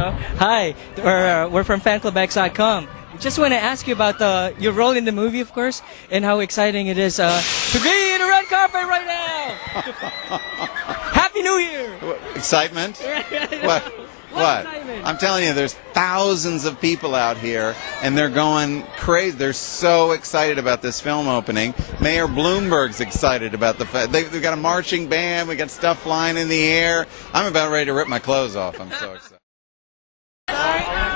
So, hi, we're from Fanclubx.com. Just want to ask you about your role in the movie, of course, and how exciting it is to be in the red carpet right now. Happy New Year! Excitement? What? What? I'm telling you, there's thousands of people out here, and they're going crazy. They're so excited about this film opening. Mayor Bloomberg's excited about the fact they've got a marching band. We got stuff flying in the air. I'm about ready to rip my clothes off. I'm so excited.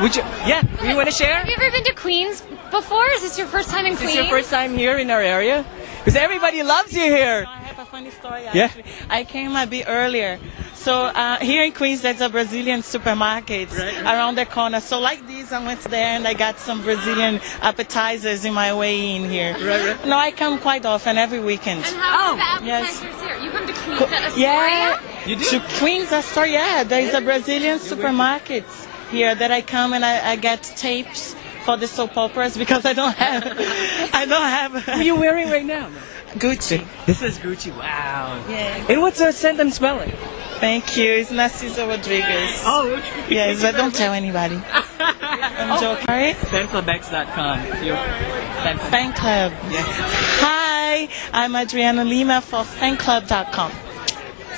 Would you? Yeah. Do you want to share? Have you ever been to Queens before? Is this your first time in Queens? Is this your first time here in our area? Because everybody loves you here. I have a funny story, Yeah? actually. I came a bit earlier. So here in Queens, there's a Brazilian supermarket around the corner. So like this, I went there and I got some Brazilian appetizers in my way in here. Right. No, I come quite often, every weekend. And how are the yes. appetizers here? You come to Queens at Astoria? Yeah, You do? to Queens, Astoria. There is a Brazilian supermarket here that I come and I get tapes for the soap operas because I don't have. What are you wearing right now? Gucci. This is Gucci. Wow. Yeah. And what's the scent I'm smelling? Thank you. It's Narciso Rodriguez. Oh, Yes, but don't tell anybody. I'm joking. All right? Fanclubx.com. Fan Club. Yes. Hi, I'm Adriana Lima for Fanclubx.com.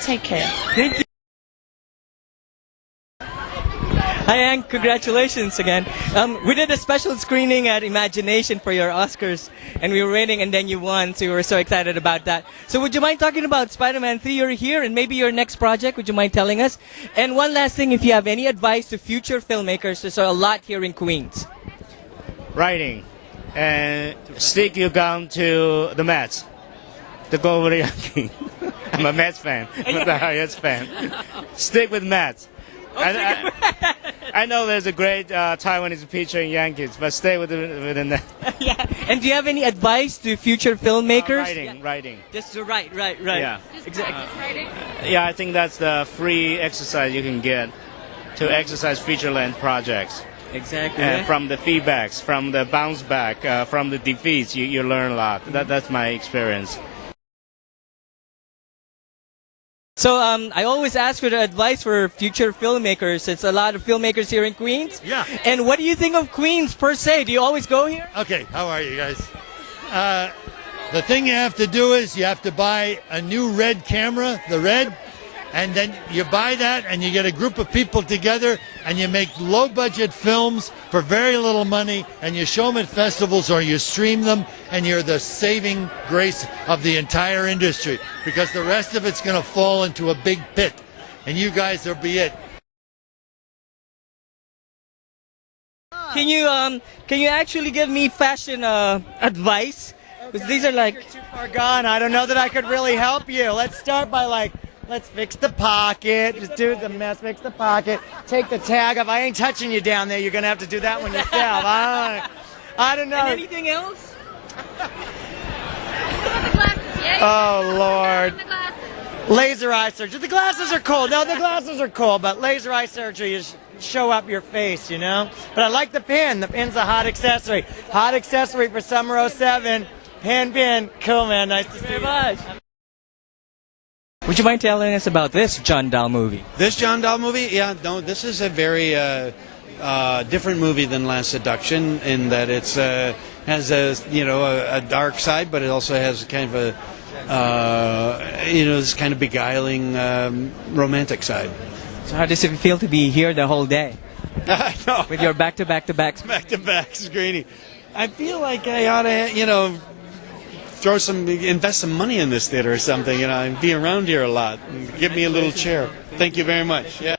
Take care. Thank you. Hi, Ann. Congratulations again. We did a special screening at Imagination for your Oscars, and we were waiting, and then you won, so we were so excited about that. So would you mind talking about Spider-Man 3? You're here, and maybe your next project, would you mind telling us? And one last thing, if you have any advice to future filmmakers, there's a lot here in Queens. Writing and stick your gun to the Mets. The go over the Yankee. I'm a Mets fan. I'm the highest fan. Stick with Mets. I know there's a great Taiwanese pitcher in Yankees, but stay with the Mets. Yeah. And do you have any advice to future filmmakers? Writing. Just to write. Yeah. Exactly. Writing? Yeah, I think that's the free exercise you can get to exercise feature-length projects. Exactly. And from the feedbacks, from the bounce back, from the defeats, you learn a lot. That's my experience. So I always ask for the advice for future filmmakers. It's a lot of filmmakers here in Queens. Yeah. And what do you think of Queens per se? Do you always go here? Okay, how are you guys? The thing you have to do is you have to buy a new red camera, the red, and then you buy that and you get a group of people together and you make low-budget films for very little money and you show them at festivals or you stream them and you're the saving grace of the entire industry because the rest of it's going to fall into a big pit and you guys will be it. Can you actually give me fashion advice? Because these are like... You're too far gone. I don't know that I could really help you. Let's start by let's fix the pocket. Just do the mess, fix the pocket. Take the tag off. I ain't touching you down there. You're going to have to do that one yourself. I don't know. And anything else? The glasses, yeah? Oh, Lord. The glasses. Laser eye surgery. The glasses are cool. No, the glasses are cool, but laser eye surgery is show up your face, you know? But I like the pin. The pin's a hot accessory. Hot accessory for Summer 07. Pin. Cool, man. Nice to see you. Very much. Would you mind telling us about this John Dahl movie? This John Dahl movie? Yeah, no, this is a very different movie than Last Seduction in that it's has a dark side, but it also has kind of a this kind of beguiling romantic side. So how does it feel to be here the whole day? I know. With your back-to-back screening. I feel like I ought to, invest some money in this theater or something, and be around here a lot. And give me a little chair. Thank you very much. Yeah.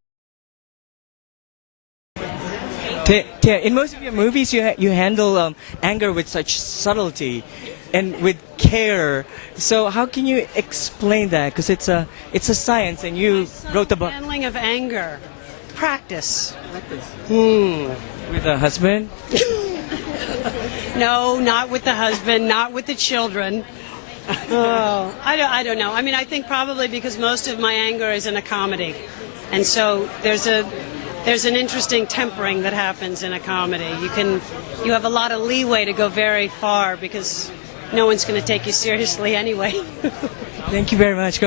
In most of your movies, you handle anger with such subtlety and with care. So how can you explain that? Because it's a science, and you wrote the book. Handling of anger. Practice. With a husband? No, not with the husband, not with the children. Oh, I don't know. I mean, I think probably because most of my anger is in a comedy. And so there's an interesting tempering that happens in a comedy. You have a lot of leeway to go very far because no one's going to take you seriously anyway. Thank you very much.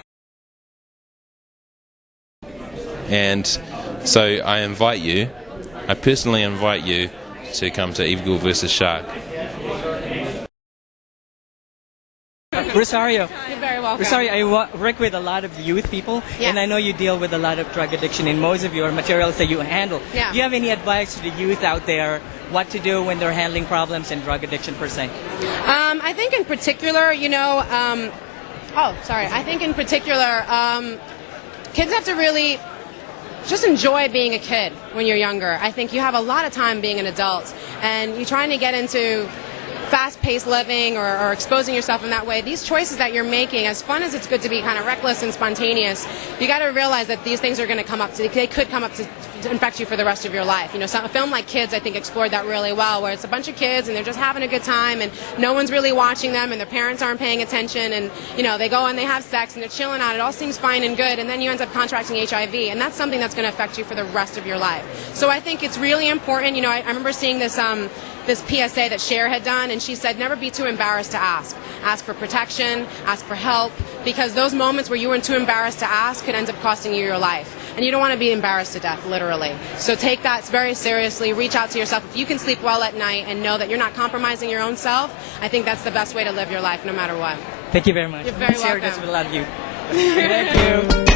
And so I invite you I personally invite you to come to Eagle vs. Shark. Rosario. You're very welcome. Rosario, I work with a lot of youth people, Yes. and I know you deal with a lot of drug addiction in most of your materials that you handle. Yeah. Do you have any advice to the youth out there, what to do when they're handling problems and drug addiction per se? I think in particular, I think in particular, kids have to really just enjoy being a kid when you're younger. I think you have a lot of time being an adult, and you're trying to get into fast-paced living or exposing yourself in that way. These choices that you're making, as fun as it's good to be kind of reckless and spontaneous, you got to realize that these things are going to come up. They could come up to infect you for the rest of your life. A film like Kids, I think, explored that really well, where it's a bunch of kids and they're just having a good time and no one's really watching them and their parents aren't paying attention, and they go and they have sex and they're chilling out. It all seems fine and good, and then you end up contracting HIV, and that's something that's going to affect you for the rest of your life. So I think it's really important. I remember seeing this PSA that Cher had done, and she said never be too embarrassed to ask. Ask for protection, ask for help, because those moments where you were too embarrassed to ask could end up costing you your life. And you don't want to be embarrassed to death, literally. So take that very seriously. Reach out to yourself. If you can sleep well at night and know that you're not compromising your own self, I think that's the best way to live your life no matter what. Thank you very much. You're very Share welcome. this with a lot of you. Thank you.